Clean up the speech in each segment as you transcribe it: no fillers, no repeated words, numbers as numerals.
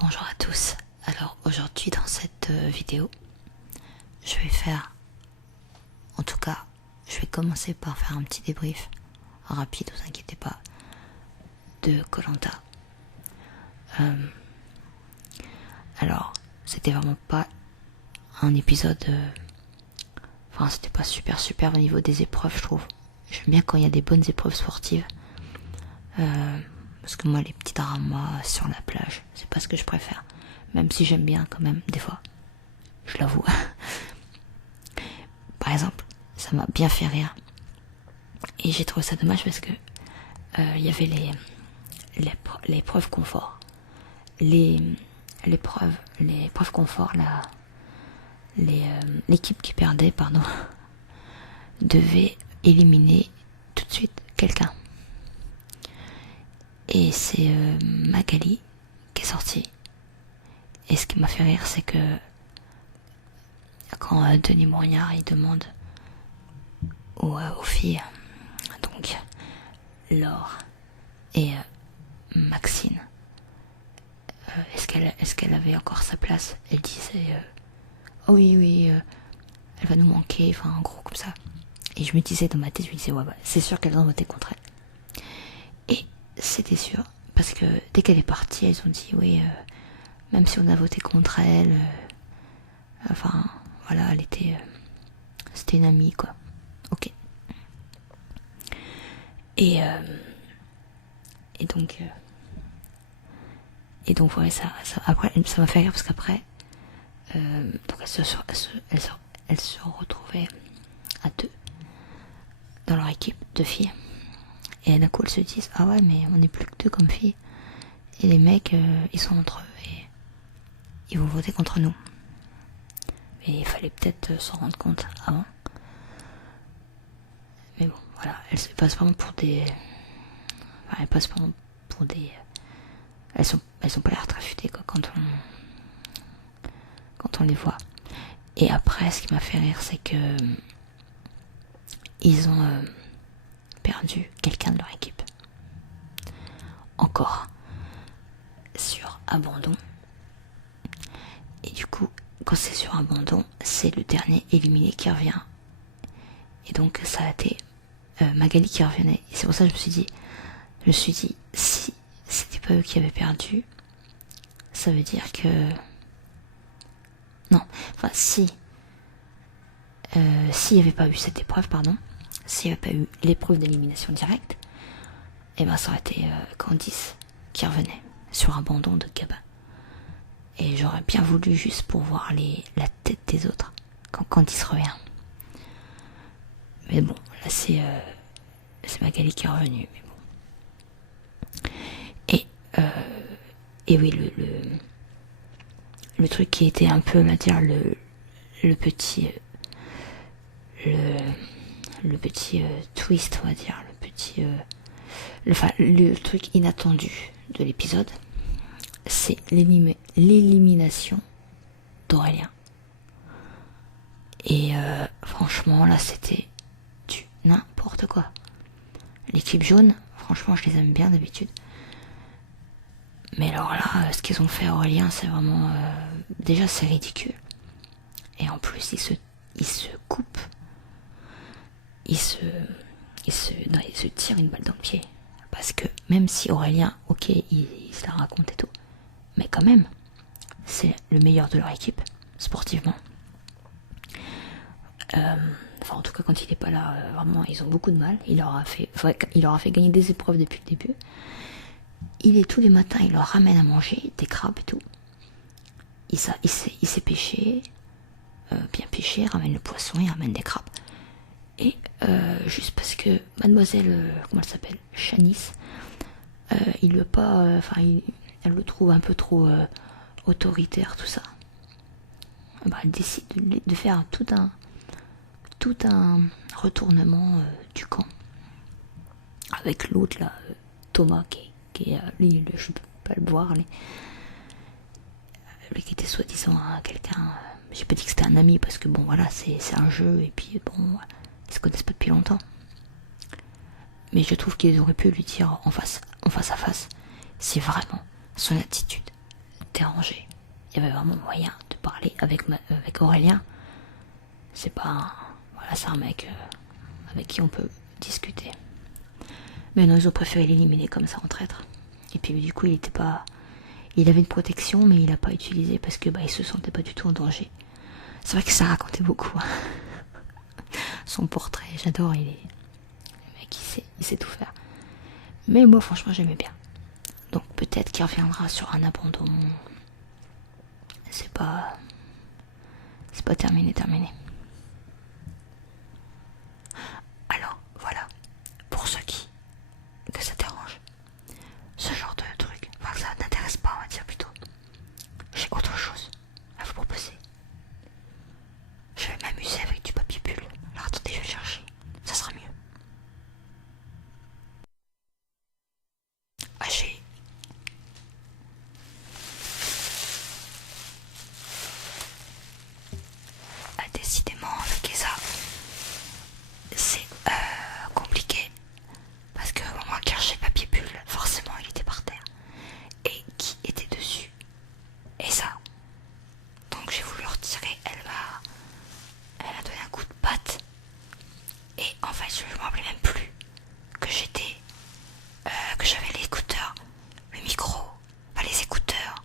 Bonjour à tous. Alors aujourd'hui dans cette vidéo, je vais faire, en tout cas, je vais commencer par faire un petit débrief rapide, vous inquiétez pas, de Koh-Lanta. Alors, c'était vraiment pas un épisode, enfin c'était pas super au niveau des épreuves, je trouve. J'aime bien quand il y a des bonnes épreuves sportives. Parce que moi les petits dramas sur la plage, c'est pas ce que je préfère. Même si j'aime bien quand même, des fois. Je l'avoue. Par exemple, ça m'a bien fait rire. Et j'ai trouvé ça dommage parce que il y avait les preuves confort. Les preuves confort, l'équipe qui perdait, devait éliminer tout de suite quelqu'un. Et c'est Magali qui est sortie. Et ce qui m'a fait rire, c'est que quand Denis Moignard il demande aux filles, donc Laure et Maxine, est-ce qu'elle avait encore sa place? Elle disait oh oui, elle va nous manquer, enfin en gros comme ça. Et je me disais dans ma tête, je me disais ouais, c'est sûr qu'elles ont voté contre elle. Et c'était sûr, parce que dès qu'elle est partie, elles ont dit oui, même si on a voté contre elle, enfin voilà, elle était, c'était une amie quoi. Ok. Et donc ouais, après ça m'a fait rire parce qu'après donc elles se retrouvaient à deux dans leur équipe de filles, et d'un coup elles se disent ah ouais, mais on n'est plus que deux comme filles, et les mecs ils sont entre eux et ils vont voter contre nous. Mais il fallait peut-être s'en rendre compte avant. Mais bon, voilà, elles se passent vraiment pour des... Enfin, elles passent vraiment pour des... Elles sont pas l'air très futées, quoi, quand on les voit. Et après, ce qui m'a fait rire, c'est que... Ils ont perdu quelqu'un de leur équipe. Encore. Sur abandon. Et du coup, quand c'est sur abandon, c'est le dernier éliminé qui revient. Et donc, ça a été Magali qui revenait. Et c'est pour ça que je me suis dit, si c'était pas eux qui avaient perdu, ça veut dire que... Non, enfin si... s'il n'y avait pas eu cette épreuve, s'il n'y avait pas eu l'épreuve d'élimination directe, et ben ça aurait été Candice qui revenait sur abandon de Gabin. Et j'aurais bien voulu juste pour voir la tête des autres quand Candice revient. Mais bon, là c'est Magali qui est revenue. Mais bon. Et oui, le truc qui était un peu, on va dire, le petit twist, on va dire, le truc inattendu de l'épisode, c'est l'élimination d'Aurélien. Et franchement, là, c'était du n'importe quoi. L'équipe jaune, franchement, je les aime bien d'habitude. Mais alors là, ce qu'ils ont fait à Aurélien, c'est vraiment... déjà, c'est ridicule. Et en plus, ils se coupent. Ils se tirent une balle dans le pied. Parce que même si Aurélien, ok, il se la raconte et tout, mais quand même, c'est le meilleur de leur équipe, sportivement. Enfin, en tout cas, quand il n'est pas là, vraiment, ils ont beaucoup de mal. Il leur a fait gagner des épreuves depuis le début. Tous les matins, il leur ramène à manger des crabes et tout. Il sait pêcher, bien pêcher, ramène le poisson, il ramène des crabes. Et juste parce que mademoiselle, comment elle s'appelle, Shanice, elle le trouve un peu trop autoritaire, tout ça. Elle décide de faire tout un retournement du camp avec l'autre là, Thomas, qui est lui, je peux pas le voir, lui qui était soi-disant quelqu'un, j'ai pas dit que c'était un ami parce que bon voilà, c'est un jeu, et puis bon, ils se connaissent pas depuis longtemps, mais je trouve qu'ils auraient pu lui dire en face à face si vraiment son attitude déranger. Il y avait vraiment moyen de parler avec Aurélien. C'est pas voilà, c'est un mec avec qui on peut discuter. Mais non, ils ont préféré l'éliminer comme ça en traître. Et puis du coup, il avait une protection, mais il l'a pas utilisé parce que il se sentait pas du tout en danger. C'est vrai que ça racontait beaucoup. Son portrait, j'adore, le mec, il sait tout faire. Mais moi, franchement, j'aimais bien. Donc peut-être qu'il reviendra sur un abandon. C'est pas terminé. Alors, voilà. Pour ceux que ça dérange. Ce genre de truc. Enfin, que ça n'intéresse pas, on va dire plutôt. J'ai autre chose à vous proposer. Je vais m'amuser avec du papier bulle. Alors attendez, je vais chercher. Ça sera mieux. Ah, décidément, avec ça, c'est compliqué. Parce que au moment de chercher papier bulle, forcément il était par terre. Et qui était dessus? Et ça. Donc j'ai voulu retirer, elle a donné un coup de patte. Et en fait, je me rappelais même plus que que j'avais l'écouteur, le micro, pas les écouteurs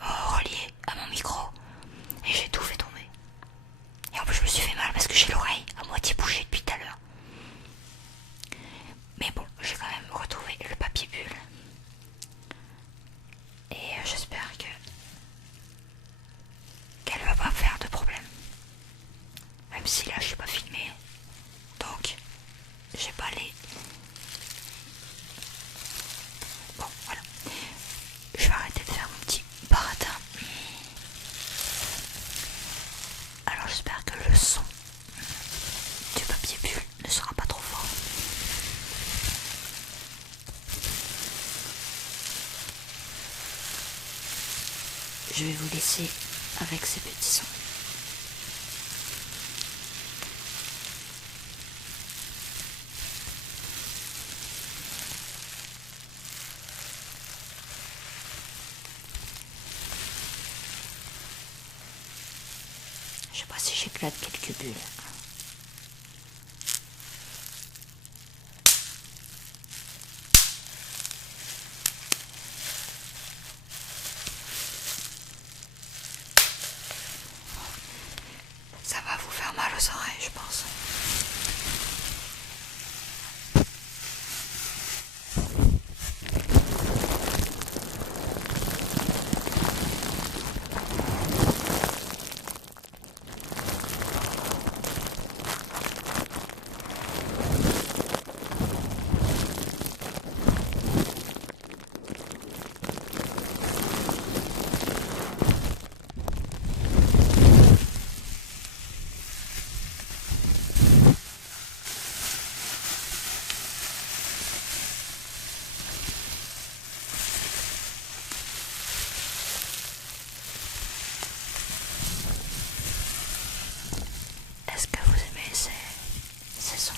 reliés à mon micro. Et j'ai tout fait tomber. Et en plus, je me suis fait mal parce que j'ai l'oreille à moitié bouchée depuis tout à l'heure. Mais bon, j'ai quand même retrouvé le papier bulle. Et j'espère qu'elle va pas faire de problème. Même si là, je suis pas filmée. Donc, j'ai pas les... Bon, voilà. Je vais arrêter de faire mon petit baratin. Alors, j'espère que le son du papier bulle ne sera pas trop fort. Je vais vous laisser avec ces petits sons. Je sais pas si j'éclate quelques bulles. Ça va vous faire mal aux oreilles, je pense. Est-ce que vous aimez ces sons?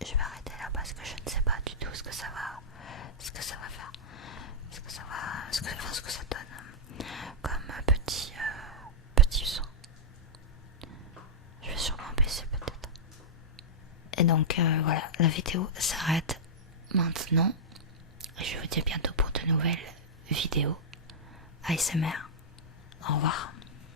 Je vais arrêter là parce que je ne sais pas du tout ce que ça va faire, ce que ça donne comme petit son. donc voilà, la vidéo s'arrête maintenant. Je vous dis à bientôt pour de nouvelles vidéos ASMR. Au revoir.